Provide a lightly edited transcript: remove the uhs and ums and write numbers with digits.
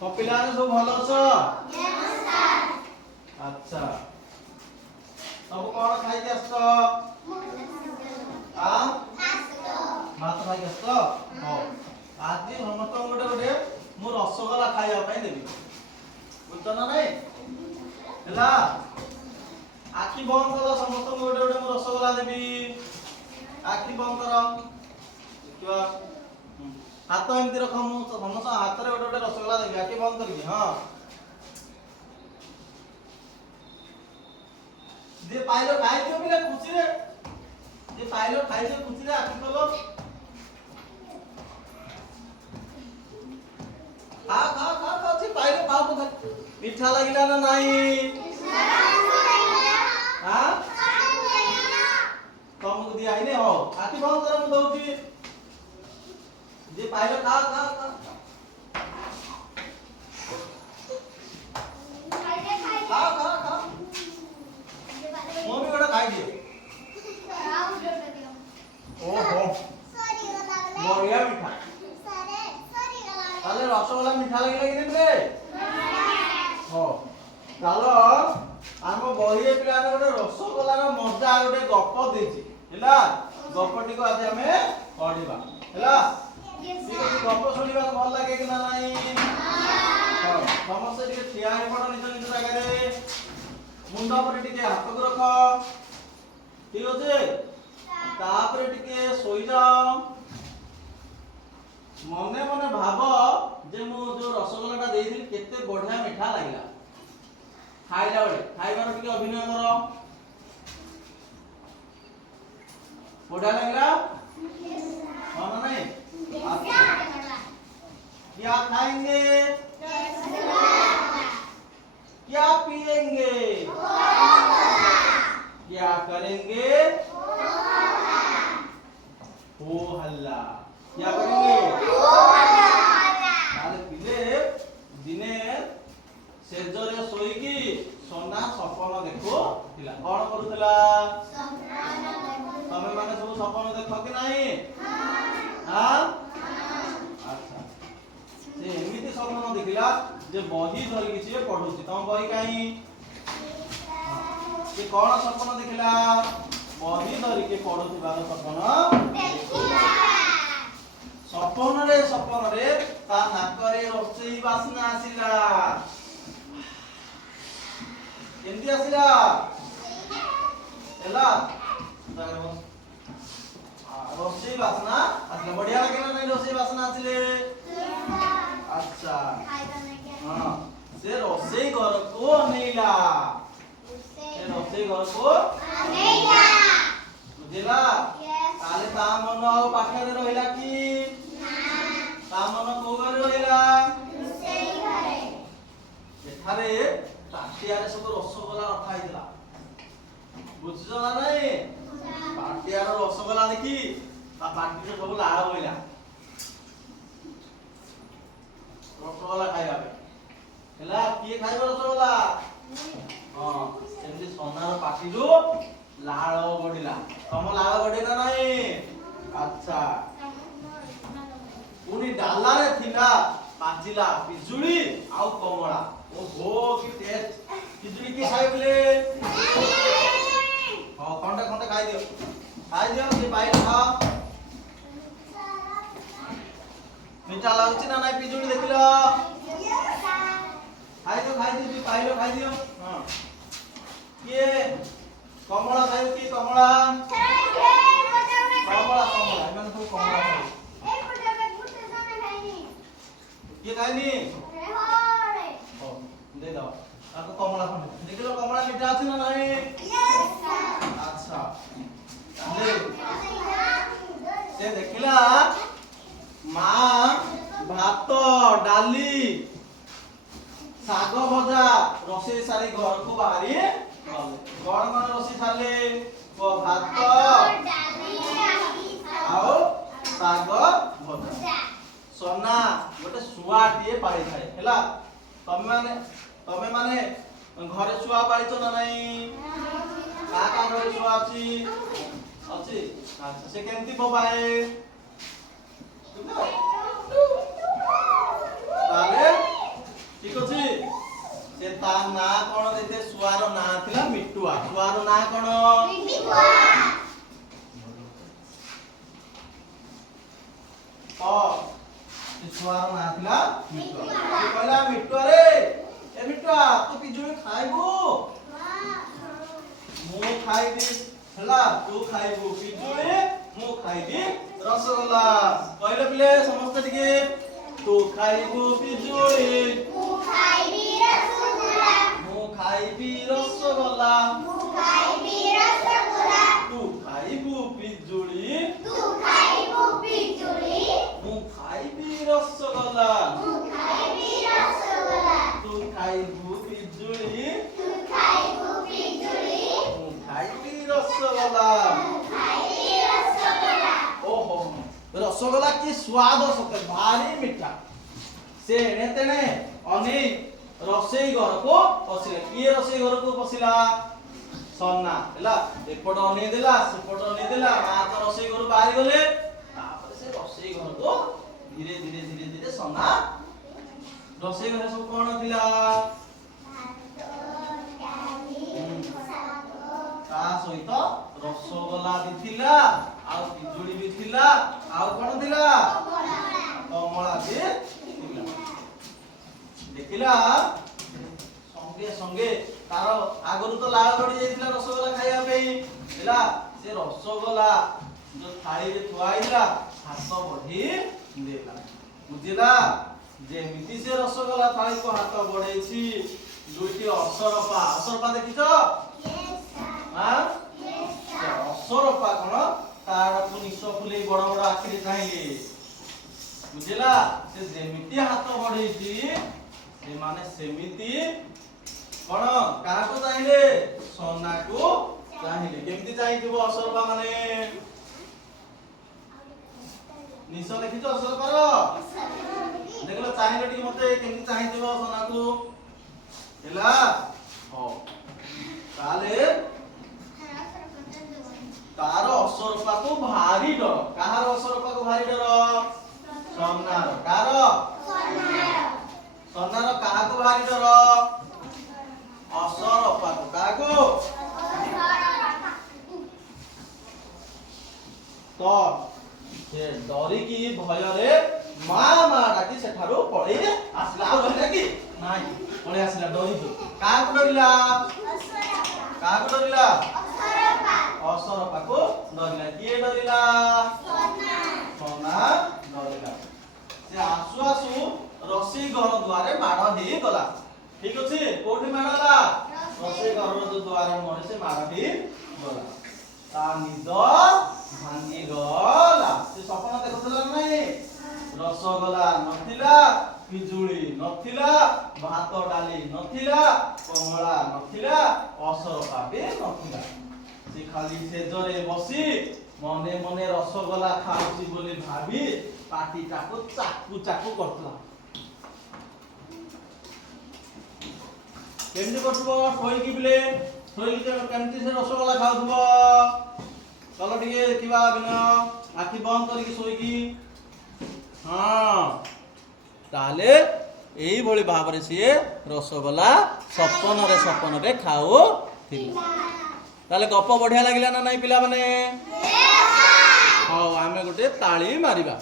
तो पिलाने सब भलो छ यस सर अच्छा सब कोन खाइ के आस्त आ भात खाइ के आस्त हो आज समस्त गोटे गोटे मु रसगोला खाइया पई देबी बुझछ ना नहीं हला आखि बंद कर समस्त गोटे गोटे मु रसगोला देबी आखि बंद कर देखिवा हाथ एमती रख मु समस्त हाथ रे गोटे गोटे रसगोला देबी आखि बंद करके हां जे पाइलो खाइ दियो बिले खुशी रे जे पाइलो खाइ दियो खुशी रे आखि खोलो खा खा खा खा जे पाइलो खाओ तो मीठा लागिला ना नहीं हां तुमको दिया ही नहीं हो आखि बंद कर मु दउची जे पाइलो खा खा खा खा खा खा मम्मी गोटा खाइ दियो ओहो बढ़िया मीठा ताले रसगोला मीठा लागिला कि नहीं रे हो तालो आम बहिए पिलाने गोटे रसगोला रो मजा गोटे गप देछि हैला गपटी को आज हमें पढिबा हैला ठीक है गप सुनिबा भल लागे कि ना नाही हां समस्त टिके ठिया हे पड़ निज निज जगह रे मुंडा पर टिके हाथ को रख ठीक अछि तापर टिके सोई जाओ मने मने भाव जे मु जो रसगोला टा देइथिल केते बढ़िया मीठा लागिला खाइला बेले खाइबार टिके अभिनय करो बढ़िया लागिला हां ना नहीं क्या खाएंगे क्या पिएंगे क्या करेंगे हो हल्ला क्या करेंगे ताले पिले दिने सेजरे सोईकी सोना सपन देखो थिला कोन करूथला तमे माने सब सपन देखो कि नाही हां अच्छा से एमिति सपन देखिला जे बही धरि किछि पढुछि तम बही काई से कोन सपन देखिला बही धरि के पढुथिबार सपन देखिला सपन रे ता नाकरे रोसई बासना आसिला केंदी आसिला एला रोसई बासना आसिला बढ़िया लागेला नहीं रोसई बासना आसिले अच्छा हां से रोसई घर को अनेला से रोसई घर को अनेला बुझिला ताले ता मन और पाखे रे रहिला की ता मन को घरे रहिला रोसई घरे एठारे पाटियारे सब रसगोला रखा हिला बुझछ ना नहीं पाटियार रसगोला देखी ता पाटी से सब लाळ होइला रसगोला खाइबा हेला किए खाइबा रसगोला हां सेमती सोनार पाटीरू लाळ गडिला तम लाळ गडे ना नहीं अच्छा पुनी डाला रे थिला पाचिला पिजुली आउ कमला ओहो की टेस्ट पिजुली की खाइबले हां खंडे खंडे खाइ दियो जे पाइ खा मीठा लागछि ना नहीं पिजुली देखिलो खाइ दियो जे पाइलो खाइ दियो हां के कमला खाइयो की कमला कमला एमन तो कमला खाइ ये खाइनी हो दे दो आपको कमला खंड देखिलो कमला मीठा अछि ना नहीं यस सर अच्छा से देखिला मां भात डाली साग भजा रोसे सारी घर को बाहरी कौन कौन रोसे साले वो भात डाली आओ साग भजा सोना गोटे सुआटिए पाई थाए हैला तमे माने घरे सुआ पाइछो ना नहीं का घरे सुआ अछि अच्छा से केमती बोबाए ताले ସେ ଛୁଆର ନାଁ ଥିଲା ମିଟୁଆ। ସେ କହିଲା ମିଟୁଆ ରେ ଏ ମିଟୁଆ ତୁ ପିଜୁଳି ଖାଇବୁ? ମୁଁ ଖାଇବି ହେଲା, ତୁ ଖାଇବୁ ପିଜୁଳି, ମୁଁ ଖାଇବି ରସଗୋଲା। କହିଲେ ପିଲେ ସମସ୍ତେ ଟିକେ, ତୁ ଖାଇବୁ ପିଜୁଳି, ମୁଁ ଖାଇବି ରସଗୋଲା, ମୁଁ ଖାଇବି ରସଗୋଲା, ମୁଁ ଖାଇବି ରସଗୋଲା, ତୁ ଖାଇବୁ ପିଜୁଳି, ତୁ ଖାଇବୁ ପିଜୁଳି, ମୁଁ ଖାଇବି ରସଗୋଲା, ମୁଁ ଖାଇବି ରସଗୋଲା, ତୁ ଖାଇବୁ ପିଜୁଳି, ତୁ ଖାଇବୁ ପିଜୁଳି, ମୁଁ ଖାଇବି ରସଗୋଲା, ମୁଁ ଖାଇବି ରସଗୋଲା। ଓହୋ ରସଗୋଲା की स्वाद सते भारी मिठा। से एणे तेणे अनेई रसोई घर को पसिला। किए रसोई घर को पसिला? सन्ना हैला। एपट अनेई देला सेपट अनेई देला, मा तो रसोई घर बाहर गले। तापर से रसोई घर को धीरे धीरे धीरे धीरे सन्ना रसोई घर सब कोन थिला? ता सहित रसगोला भी थिला, आ पिजुली भी थिला, आ कोन थिला? कमला भी थिला। देखिला संगे संगे तार आगरु तो लाल गडी जाइथिला रसगोला खाइया पे हैला। से रसगोला जो थाली रे थुआइला हाथ बढ़ी देला। बुझिला? जेमिति से रसगोला थाली को हाथ बढ़ेछि, दुईटी असरपा असरपा देखिछो? हां असरपा कोन तार को निश फुले बड़ बड़ आखि रे चाहिले। बुझिला? से जेमिति हाथ बढ़ेछि से माने सेमिति कोन काहा को चाहिले? सोना को चाहिले। केमिति चाहिथिबो असरपा माने? निश देखिछो असरपार? देखलो चाहिले टी मते केमिति चाहिथिबो सोना को हैला। हो ताले तार असरपा को भारी डर। कहार असरपा को भारी डर? सोनार। कार? सोनार। सोनार कहा को भारी डर? असरपा को। कहा को? तो से डरी की भय रे मा मा डाकी सेठारो पळे आसला। आ भय डाकी नाही पळे आसला डरी जो। कहा को डरिला? असरपा। कहा को डरिला? असरपा को डरिला। किए डरिला? सोना। सोना डरिला। से आसु आसु रसी घर द्वारे माड़ ही गला। ठीक अछि? कोठी माड़ला? रसी घर जो द्वार मोरे से माड़ ही गला। ता निद भांगी गला। से सपना देखुतला नै? रसगोला नथिला, पिजुली नथिला, भात डाली नथिला, कमला नथिला, असरपा भी नथिला। से खाली सेजरे बसी मने मने रसगोला खाउची बोली भाबी पाटी टाको चाकू चाकू करतला। केमति करथबो? सोई कि बिले सोई के केमति से रसगोला खाउथबो? चलो टिके देखिबा बिना आखि बंद करी सोई कि। हां ताले एई भली भाबरे सिए रसगोला सपन रे खाओ थिला। ताले गप बढ़िया लागिला ना नहीं पिला माने? हां आमे गोटे ताली मारिबा।